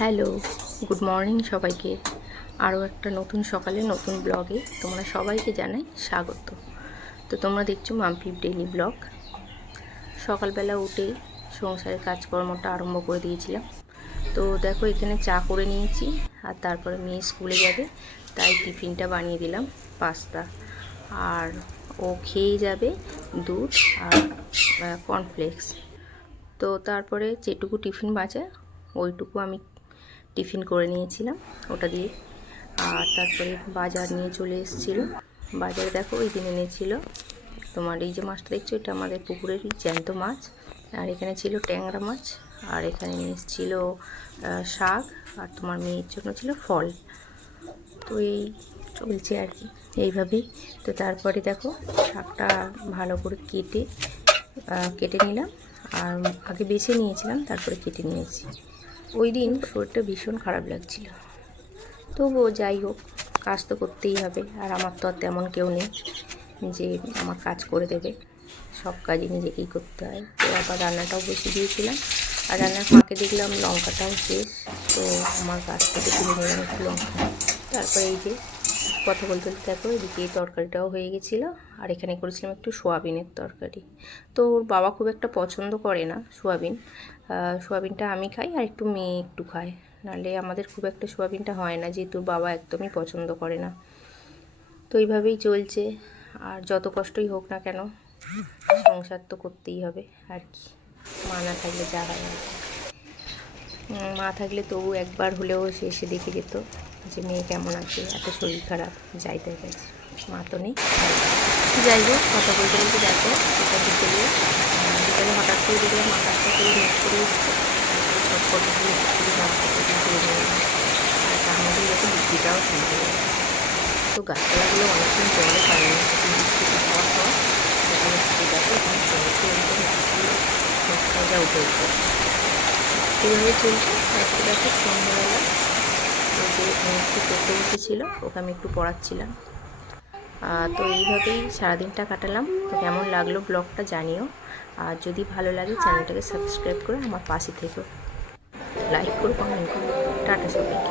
Hello, good morning সবাইকে। আরও একটা নতুন সকালে নতুন ব্লগে তোমরা সবাইকে জানাই স্বাগত। তো তোমরা দেখছো মাম্পির ডেইলি ব্লগ। সকালবেলা উঠেই সংসারের কাজকর্মটা আরম্ভ করে দিয়েছিলাম। তো দেখো এখানে চা করে নিয়েছি, আর তারপরে মেয়ে স্কুলে যাবে তাই টিফিনটা বানিয়ে দিলাম পাস্তা, আর ও খেয়ে যাবে দুধ আর কর্নফ্লেক্স। তো তারপরে যেটুকু টিফিন বাঁচে ওইটুকু আমি টিফিন করে নিয়েছিলাম ওটা দিয়ে। আর তারপরে বাজার নিয়ে চলে এসেছিলো। বাজারে দেখো ওই দিন এনেছিল তোমার এই যে মাছটা দেখছো, এটা আমাদের পুকুরেরই জ্যান্ত মাছ। আর এখানে ছিল ট্যাংরা মাছ, আর এখানে নিয়ে এসেছিল শাক, আর তোমার মেয়ের জন্য ছিল ফল। তো এই চলছে আর কি এইভাবেই। তো তারপরে দেখো শাকটা ভালো করে কেটে নিলাম, আর আগে বেছে নিয়েছিলাম তারপরে কেটে নিয়েছি। ওই দিন শরীরটা ভীষণ খারাপ লাগছিল, তবুও যাই হোক কাজ তো করতেই হবে। আর আমার তো আর তেমন কেউ নেই যে আমার কাজ করে দেবে, সব কাজই নিজেকেই করতে হয়। তো আবার রান্নাটাও বসে দিয়েছিলাম, আর রান্নার ফাঁকে দেখলাম লঙ্কাটাও শেষ। তো আমার গাছ থেকে তুলে নিলাম একটু লঙ্কা। তারপরে এই যে কথা বলতে বলতে দেখো এদিকে তরকারিটাও হয়ে গেছিলো। আর এখানে করেছিলাম একটু সোয়াবিনের তরকারি। তো ওর বাবা খুব একটা পছন্দ করে না সোয়াবিনটা আমি খাই, আর একটু মেয়ে একটু খায়। নাহলে আমাদের খুব একটা সোয়াবিনটা হয় না, যেহেতু বাবা একদমই পছন্দ করে না। তো এইভাবেই চলছে। আর যত কষ্টই হোক না কেন সংসার তো করতেই হবে আর কি। মা না থাকলে যা হয় না। মা থাকলে তবু একবার হলেও সে এসে দেখে যেত যে মেয়ে কেমন আছে, এত শরীর খারাপ যাই তাই গেছে। মা তো নেই। যাই হোক কথা বলতে বলতে দেখো এটা বিকেলে হঠাৎ করে দেখলাম আকাশটা করে মেঘ করে এসছে। তারপরে ছটফট দিয়ে ধুয়ে নিলাম, আর তার মধ্যে দেখো বৃষ্টিটাও শুরু হয়ে গেল। তো গাছপালাগুলো অনেকদিন জলে পায়নি, বৃষ্টিতে হওয়ার পর সেখানে দেখো এখন চলছে একদম গাছগুলো সবটা উঠে উঠে কীভাবে চলছে। একটু দেখো সন্ধ্যাবেলা ওই যে একটু পড়তে বসেছিল, ওকে আমি একটু পড়াচ্ছিলাম। তো এইভাবেই সারাদিনটা কাটালাম। তো কেমন লাগলো ব্লগটা জানিও, আর যদি ভালো লাগে চ্যানেলটাকে সাবস্ক্রাইব করে আমার পাশে থেকো, লাইক করো, কমেন্ট করো। টাটা সবাইকে।